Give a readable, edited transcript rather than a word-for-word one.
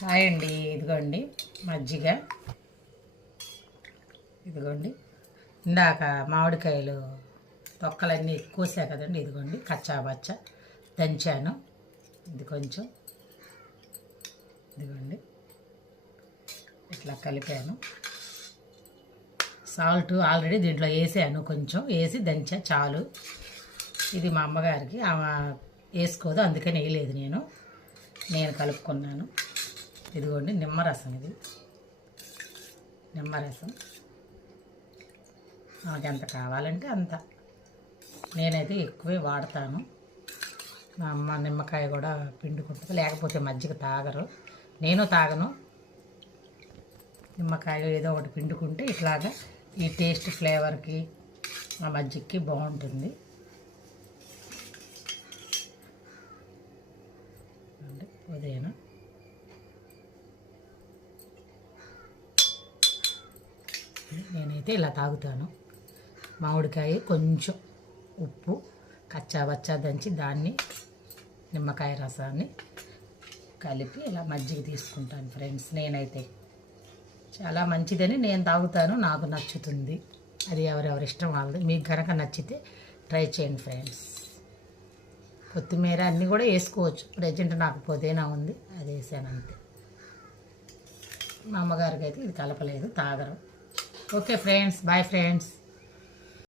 Hi అండి, ఇదిగోండి మజ్జిగ. ఇదిగోండి ఇందాక మామిడికాయలు తొక్కలన్నీ కోసా కదండి. ఇదిగోండి కచ్చాబచ్చా దంచాను. ఇది కొంచెం ఇదిగోండి ఇట్లా కలిపాను. సాల్ట్ ఆల్రెడీ దీంట్లో వేసాను, కొంచెం వేసి దంచా చాలు. ఇది మా అమ్మగారికి, ఆమె వేసుకోదు అందుకని వేయలేదు, నేను కలుపుకున్నాను. ఇదిగోండి నిమ్మరసం, ఇది నిమ్మరసం నాకు ఎంత కావాలంటే అంత. నేనైతే ఎక్కువే వాడతాను. మా అమ్మ నిమ్మకాయ కూడా పిండుకుంటుంది, లేకపోతే మజ్జిగ తాగరు, నేను తాగను. నిమ్మకాయ ఏదో ఒకటి పిండుకుంటే ఇట్లాగా ఈ టేస్ట్ ఫ్లేవర్కి ఆ మజ్జిగకి బాగుంటుంది. ఉదయం నేనైతే ఇలా తాగుతాను. మామిడికాయ కొంచెం ఉప్పు కచ్చాబచ్చా దంచి దాన్ని నిమ్మకాయ రసాన్ని కలిపి ఇలా మజ్జిగ తీసుకుంటాను ఫ్రెండ్స్. నేనైతే చాలా మంచిదని నేను తాగుతాను, నాకు నచ్చుతుంది. అది ఎవరెవరి ఇష్టం వాళ్ళది. మీకు కనుక నచ్చితే ట్రై చేయండి ఫ్రెండ్స్. కొత్తిమీర అన్నీ కూడా వేసుకోవచ్చు. ప్రజెంట్ నాకు పుదీనా ఉంది, అది వేసాను అంతే. మా అమ్మగారికి అయితే ఇది కలపలేదు, తాగరు. Okay friends, boy friends.